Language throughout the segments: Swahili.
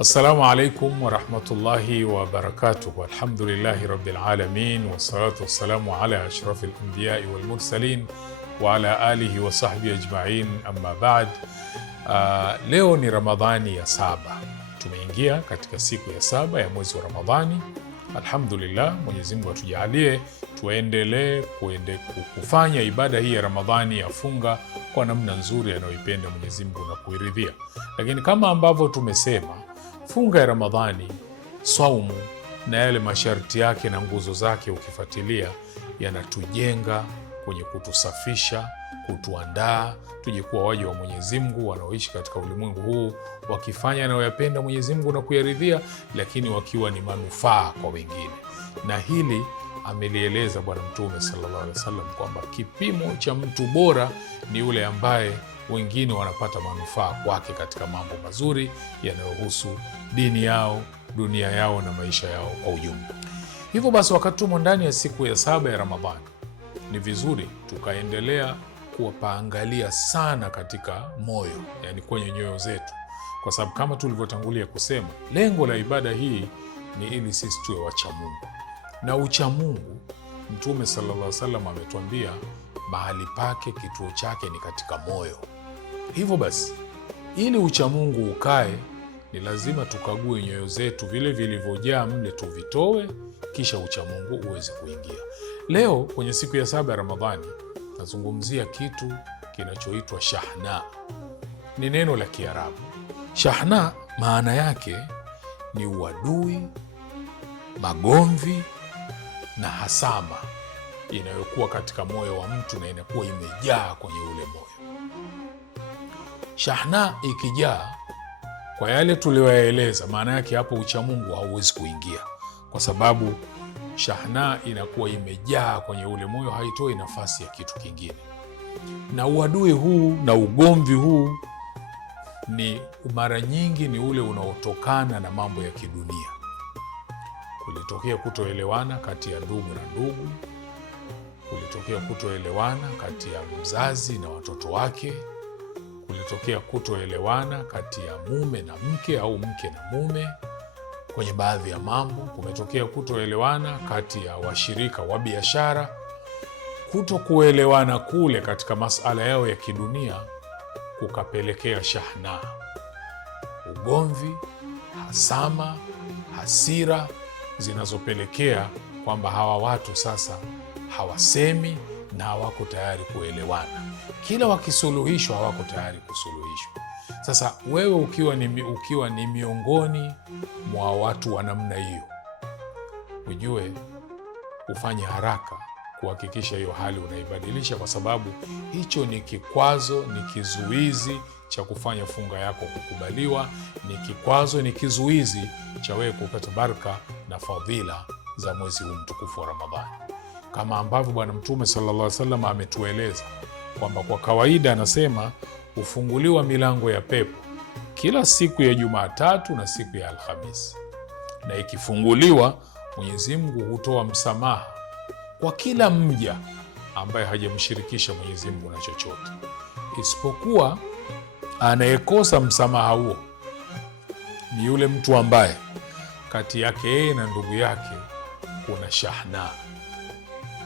Assalamu alaikum wa rahmatullahi wa barakatuh. Alhamdulillahi rabbil alamin wassalatu wassalamu ala ashrafil anbiya'i wal mursalin wa ala alihi wa sahbihi ajma'in, amma ba'd. Leo ni Ramadhani ya 7. Tumeingia katika siku ya 7 ya mwezi wa Ramadhani. Alhamdulillah, Mwenyezi Mungu atujalie tuendelee kufanya ibada hii ya Ramadhani ya funga kwa namna nzuri anayoipenda Mwenyezi Mungu na kuiridhia. Lakini kama ambavyo tumesema, funga ya Ramadhani, saumu na yale masharti yake na nguzo zake ukifuatilia, yanatujenga kwenye kutusafisha, kutuandaa tuje kuwa waja wa Mwenyezi Mungu wanaoishi katika ulimwengu huu wakifanya anayoyapenda Mwenyezi Mungu na kuyaridhia, lakini wakiwa ni manufaa kwa wengine. Na hili amelieleza Bwana Mtume sallallahu alaihi wasallam kwamba kipimo cha mtu bora ni yule ambaye wengine wanapata manufaa kwake katika mambo mazuri yanayohusu dini yao, dunia yao na maisha yao kwa ujumla. Hivyo basi, wakati tumo ndani ya siku ya 7 ya Ramadhani, ni vizuri tukaendelea kuwapaangalia sana katika moyo, yani kwenye nyoyo zetu, kwa sababu kama tulivyotangulia kusema, lengo la ibada hii ni ili sisi tuwe wacha Mungu. Na ucha Mungu, Mtume sallallahu alaihi wasallam ametuambia mahali pake, kituo chake ni katika moyo. Hivyo basi, ili ucha Mungu ukae, ni lazima tukague nyoyo zetu, vile vilivyojaa mle tuvitoe, kisha ucha Mungu uweze kuingia. Leo kwenye siku ya 7 ya Ramadhani nazungumzia kitu kinachoitwa shahna. Ni neno la Kiarabu. Shahna maana yake ni uadui, magomvi na hasama inayokuwa katika moyo wa mtu na inakuwa imejaa kwenye ule moyo. Shahna ikijaa kwa yale tuliyoyaeleza, maana yake hapo uchamungu hauwezi kuingia, kwa sababu shahna inakuwa imejaa kwenye ule moyo, haitoi nafasi ya kitu kingine. Na uadui huu na ugomvi huu ni mara nyingi ni ule unaotokana na mambo ya kidunia. Kulitokea kutoelewana kati ya ndugu na ndugu, kulitokea kutoelewana kati ya mzazi na watoto wake, kulitokea kutoelewana kati ya mume na mke au mke na mume. Kwenye baadhi ya mambo kumetokea kutoelewana kati ya washirika wa biashara. Kutokuelewana kule katika masala yao ya kidunia kukapelekea shahna, ugomvi, hasama, hasira zinazopelekea kwamba hawa watu sasa hawasemi na hawako tayari kuelewana. Kila wakisuluhishwa hawako tayari kusuluhishwa. Sasa wewe ukiwa ni miongoni mwa watu wa namna hiyo, ujue ufanye haraka kuhakikisha hiyo hali unaibadilisha, kwa sababu hicho ni kikwazo, ni kizuizi cha kufanya funga yako kukubaliwa, ni kikwazo, ni kizuizi cha wewe kupata baraka na fadhila za mwezi huu mtukufu wa Ramadhani. Kama ambavyo Bwana Mtume sallallahu alaihi wasallam ametueleza kwamba kwa kawaida anasema hufunguliwa milango ya pepo kila siku ya Jumatatu na siku ya Alhamisi, na ikifunguliwa Mwenyezi Mungu hutoa msamaha kwa kila mja ambaye hajamshirikisha Mwenyezi Mungu na chochote, isipokuwa anayekosa msamaha huo ni yule mtu ambaye kati yake yeye na ndugu yake kuna shahna,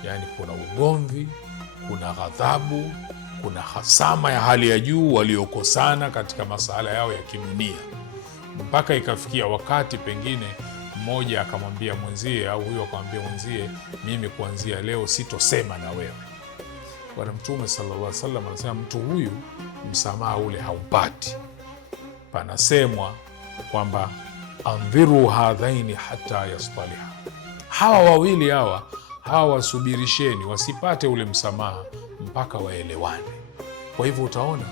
yani kuna ugomvi, kuna ghadhabu, kuna hasama ya hali ya juu, waliokosana katika masala yao ya kidunia, mpaka ikafikia wakati pengine mmoja akamwambia mwenzie au huyo akamwambia mwenzie, mimi kuanzia leo sitosema na wewe. Bwana Mtume sallallahu alaihi wasallam anasema mtu huyu msamaha ule haupati. Panasemwa kwamba andhiru hadhaini hata yastaliha, hawa wawili hawa wasubirisheni, wasipate ule msamaha mpaka waelewane. Kwa hivyo utaona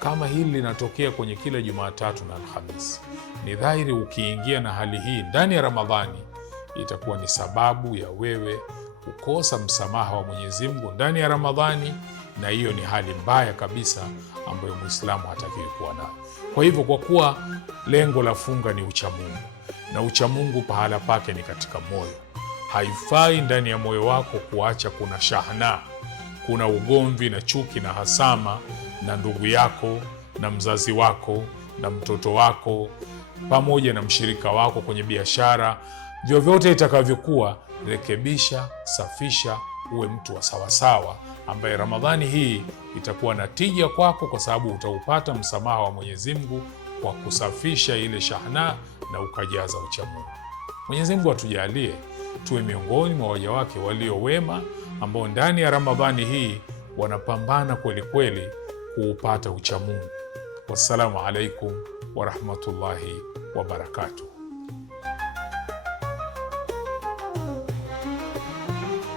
kama hili linatokea kwenye kila Jumatatu na Alhamisi, ni dhahiri ukiingia na hali hii ndani ya Ramadhani itakuwa ni sababu ya wewe kukosa msamaha wa Mwenyezi Mungu ndani ya Ramadhani, na hiyo ni hali mbaya kabisa ambayo Muislamu hatakiwi kuwa nayo. Kwa hivyo, kwa kuwa lengo la funga ni uchamungu, na uchamungu pahala pake ni katika moyo, haifai ndani ya moyo wako kuacha kuna shahna, kuna ugomvi na chuki na hasama na ndugu yako na mzazi wako na mtoto wako pamoja na mshirika wako kwenye biashara, vyovyote itakavyokuwa, rekebisha, safisha, uwe mtu wa sawasawa, ambaye Ramadhani hii itakuwa na tija kwako, kwa sababu utaupata msamaha wa Mwenyezi Mungu kwa kusafisha ile shahna na ukajaza uchamungu. Mwenyezi Mungu atujalie tuwe miongoni mwa waja wake walio wema, ambao ndani ya Ramadhani hii wanapambana kweli kweli kuupata uchamungu. Wassalamu alaikum warahmatullahi wabarakatuh.